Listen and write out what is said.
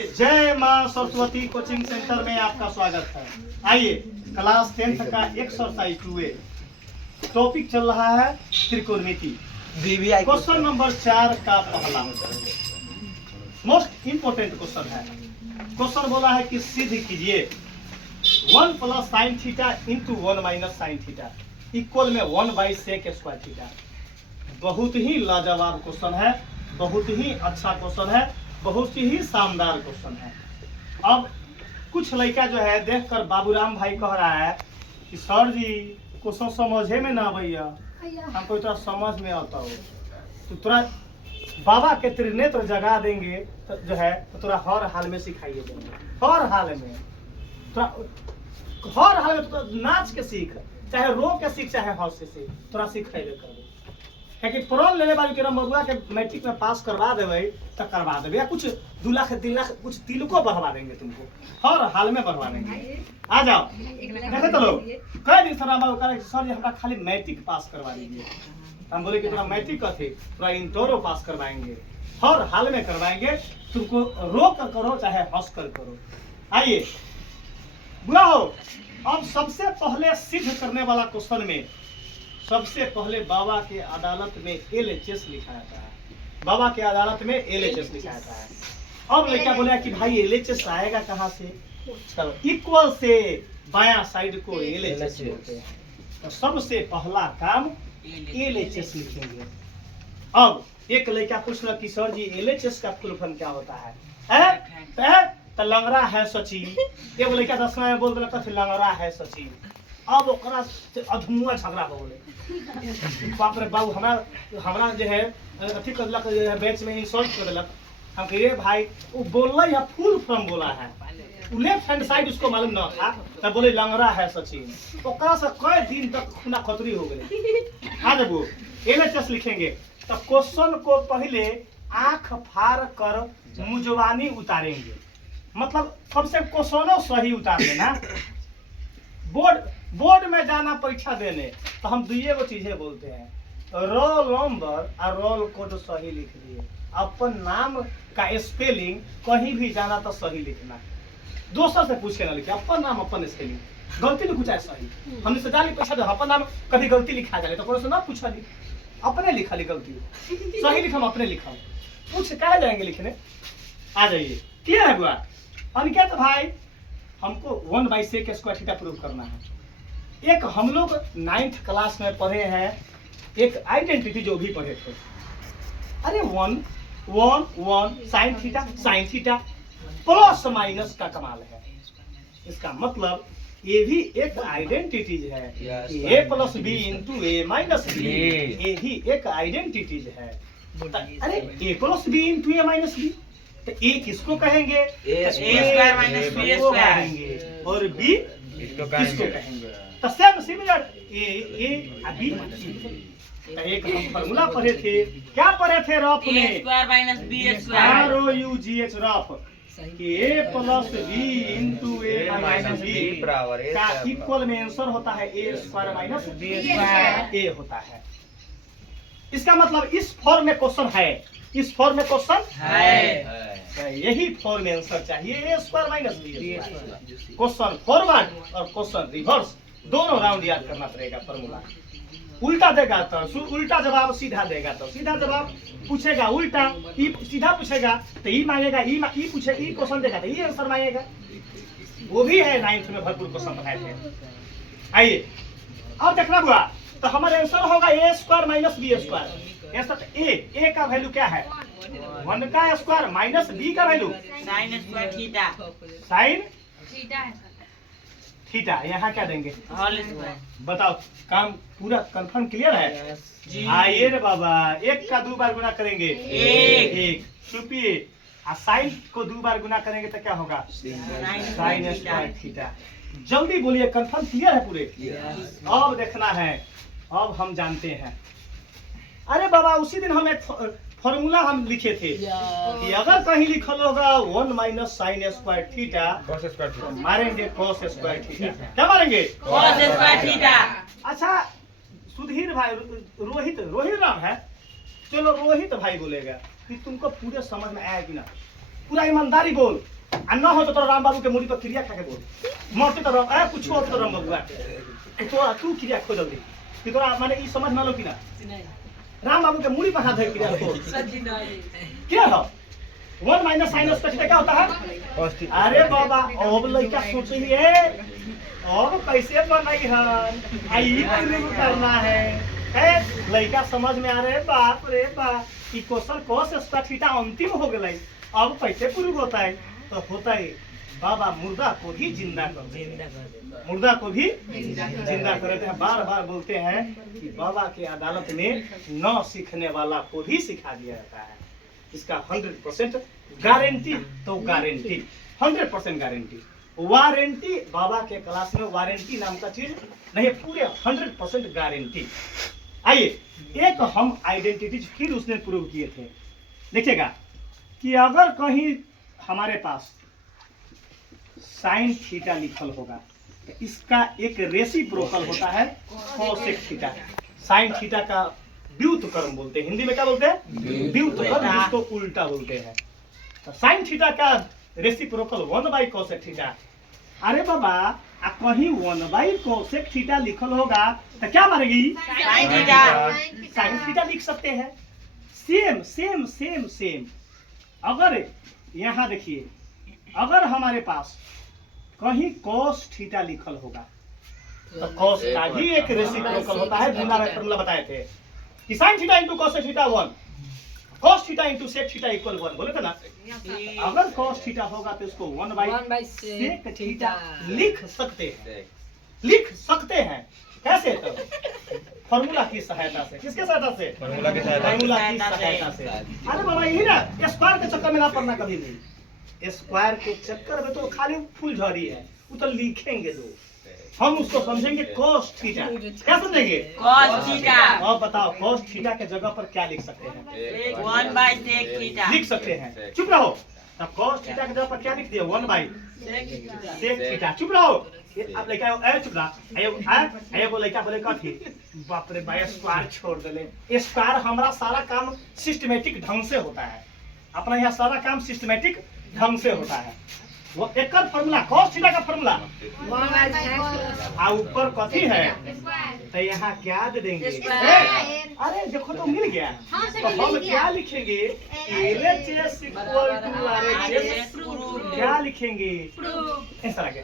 जय मां Saraswati coaching centre में आपका स्वागत है। आइए क्लास 10th का एक्सरसाइज 2 टॉपिक चल रहा है त्रिकोणमिति। क्वेश्चन नंबर 4 का पहला मोस्ट इंपोर्टेंट क्वेश्चन है। क्वेश्चन बोला है कि सिद्ध कीजिए 1 + sin theta × 1 - sin theta equal में 1/sec² थीटा। बहुत ही लाजवाब क्वेश्चन है, बहुत ही अच्छा क्वेश्चन है, बहुत ही शानदार क्वेश्चन है। अब कुछ लड़का जो है देखकर बाबूराम भाई कह रहा है कि सर जी क्वेश्चन समझे में ना भैया, हमको इतना समझ में आता हो तो तोरा बाबा के त्रिनेत्र जगा देंगे तो जो है तो तोरा हर हाल में सिखाइए देंगे, हर हाल में तोरा हर हाल में तो नाच के सीख, चाहे रो के सीख, चाहे हंस से सीख, तोरा सिखेबे करबे। कि प्रण लेने वाली के मरुआ के मैट्रिक में पास करवा देवे तो करवा देवे, या कुछ 2 लाख 3 लाख कुछ तिलको बढ़वा देंगे, तुमको हर हाल में बढ़वा देंगे। आ जाओ देखे तो लोग कई दिन सर सर जी हमारा खाली मैट्रिक पास करवा दीजिए। हम बोले कि थोड़ा मैट्रिक का थे थोड़ा इंटरो पास करवाएंगे, हर हाल में करवाएंगे, तुमको रो कर करो चाहे हंस कर करो। आइए बुरा हो। अब सबसे पहले सिद्ध करने वाला क्वेश्चन में सबसे पहले बाबा के अदालत में LHS लिखा जाता है। बाबा के अदालत में LHS लिखा जाता है। अब लड़का बोला कि भाई LHS आएगा कहाँ से? चलो इक्वल से बायां साइड को LHS बोलते हैं, तो सबसे पहला काम LHS लिखेंगे। अब एक लड़का पूछ रहा कि सर जी LHS का फुल फॉर्म क्या होता है? तो लंगड़ा है सचिन। एक लड़का 10वां में बोल रहा लंगड़ा है सचिन। अब ओकरा से अधमुआ झगड़ा हो गए, बाप रे बाबू हमरा जो है अथी करलक बैच में इंसल्ट कर देलक। हम कहिए भाई वो बोल या फुल फॉर्म बोला है, लेफ्ट हैंड साइड उसको मालूम न था, तब बोले लंगड़ा है सचिन। ओकरा से कई दिन तक खुना खतरी हो गए। आज वो LHS लिखेंगे तो क्वेश्चन को पहले आंख फाड़ कर मुजवानी उतारेंगे, मतलब सबसे क्वेश्चनों सही उतार लेना। बोर्ड में जाना परीक्षा देने तो हम 2 चीजें बोलते हैं, रोल नंबर और रोल कोड सही लिख दिए। अपन नाम का स्पेलिंग कहीं भी जाना तो सही लिखना, दोस्तों से पूछ के ना लिखे। अपन नाम अपन स्पेलिंग गलती लिखू चाहे सही। हमने से जाली परीक्षा दे अपन नाम कभी गलती लिखा जाए तो से ना पूछा ली, अपने लिखा ली गलती सही लिखा, हम अपने लिखा पूछ कहे जाएंगे लिखने। आ जाइए क्या है बुआ अनिकेत भाई, हमको 1/sec² थीटा प्रूव करना है। एक हम लोग 9th क्लास में पढ़े हैं, एक आइडेंटिटी जो भी पढ़े थे। अरे 1 sin थीटा प्लस माइनस का कमाल है। इसका मतलब ये भी एक आइडेंटिटीज है, A + B × A - B, ये भी एक आइडेंटिटीज है। अरे A + B × A - B, तो A किसको कहेंगे? A² - B² कहेंगे, और B किसको कहेंगे? तो सेम सिमिलर A B। एक हम फार्मूला पढ़े थे, क्या पढ़े थे रफ में? A² - B² ROUGH रफ कि A + B × A - B का इक्वल में आंसर होता है A² - B² A होता है। इसका मतलब इस फॉर्म में क्वेश्चन है, इस फॉर्म में क्वेश्चन है, यही फॉर्म में आंसर चाहिए A² - B²। क्वेश्चन फॉरवर्ड और क्वेश्चन रिवर्स दोनों राउंड याद करना पड़ेगा। फॉर्मूला उल्टा देगा तो उल्टा जवाब, सीधा देगा तो सीधा जवाब, पूछेगा उल्टा सीधा पूछेगा तो ई मांगेगा, ई पूछेगा ई क्वेश्चन देगा तो ई आंसर मांगेगा। वो भी है 9th में भरपूर क्वेश्चन पढ़ाए थे। आइए अब देखना बुआ, तो हमारा आंसर होगा A² - B²। ए का वैल्यू क्या है? 1 का स्क्वायर माइनस B का वैल्यू sin थीटा। यहाँ क्या देंगे? बताओ, काम पूरा कंफर्म क्लियर है? आइए रे बाबा, 1 का 2 बार गुना करेंगे 1 छुपिए, और साइन को 2 बार गुना करेंगे तो क्या होगा? sin² theta. जल्दी बोलिए, कंफर्म क्लियर है पूरे? अब देखना है, अब हम जानते हैं। अरे बाबा उसी दिन हम एक फॉर्मूला हम लिखे थे कि अगर कहीं लिखल होगा 1 - sin² थीटा तो मारेंगे cos² थीटा। क्या मारेंगे? cos² theta. अच्छा सुधीर भाई, रोहित नाम है, चलो रोहित भाई बोलेगा कि तुमको पूरे समझ में आया कि ना? पूरा ईमानदारी बोल आ न हो तो तोरा राम बाबू के मुड़ी पर क्रिया खा के बोल मरते तो राम कुछ हो तो राम बाबू तो तू क्रिया खो जल्दी कि तोरा माने ई समझ में लो कि ना राम बाबू के मुड़ी पर हाथ धर क्रिया खो क्या हो 1 माइनस साइन उसका थीटा क्या होता है? अरे बाबा अब लड़का सोचे ही है अब कैसे बनाई हन आई करना है लड़का समझ में आ रहे बाप रे बाप कि क्वेश्चन कोस स्क्वायर थीटा अंतिम हो गई अब कैसे प्रूव होता है? तो होता है बाबा मुर्दा को भी जिंदा कर मुर्दा को भी जिंदा कर देते हैं। बार बार बोलते हैं कि बाबा के अदालत में न सीखने वाला को भी सिखा दिया जाता है। इसका 100% गारंटी तो गारंटी 100% गारंटी वारंटी बाबा के क्लास में वारंटी नाम का चीज नहीं पूरे 100% गारंटी। आइए एक हम आइडेंटिटीज फिर उसने प्रूव किए थे। देखिएगा कि अगर कहीं हमारे पास साइन थीटा लिखल होगा तो इसका एक रेसिप्रोकल होता है कोसेक थीटा। साइन थीटा का व्युत्क्रम बोलते हैं, हिंदी में क्या बोलते हैं? व्युत्क्रम, जिसको उल्टा बोलते हैं। तो साइन थीटा का रेसिप्रोकल 1 कोसेक थीटा। अरे बाबा कहीं 1 कोसेक थीटा लिखल होगा तो क्या मारेगी? Sine theta. साइन थीटा लिख सकते हैं। सेम सेम सेम सेम अगर यहाँ देखिए अगर हमारे पास कहीं cos थीटा लिखल होगा तो cos का भी एक रेसिप्रोकल होता है। बुना में फॉर्मूला बताए थे कि sin theta into cos theta 1 cos theta into sec theta equal 1 बोले थे ना। अगर cos थीटा होगा तो इसको 1 sec थीटा लिख सकते हैं कैसे? तो फॉर्मूला की सहायता से। किसके सहायता से? फॉर्मूला की सहायता से। अरे बाबा यही ना स्क्वायर के चक्कर में ना पड़ना कभी नहीं। स्क्वायर के चक्कर में तो खाली फुल झड़ी है वो तो लिखेंगे दो हम उसको समझेंगे cos थीटा। क्या समझेंगे? cos theta. अब बताओ cos थीटा के जगह पर क्या लिख सकते हैं? 1/sec थीटा लिख सकते हैं। चुप रहो। तब cos थीटा के जगह पर क्या लिख दिया? 1/sec theta. चुप रहो। आप लड़का ए चुप रहा आए वो लड़का बोले कथी बाप रे भाई स्क्वायर छोड़ देले। स्क्वायर हमारा सारा काम सिस्टमैटिक ढंग से होता है। अपना यहाँ सारा काम सिस्टमैटिक ढंग से होता है। वो एक फॉर्मूला cos थीटा का फॉर्मूला आ ऊपर कथी है तो यहाँ क्या दे देंगे? अरे देखो तो मिल गया। तो हम क्या लिखेंगे? LHS इक्वल टू RHS क्या लिखेंगे? इस तरह के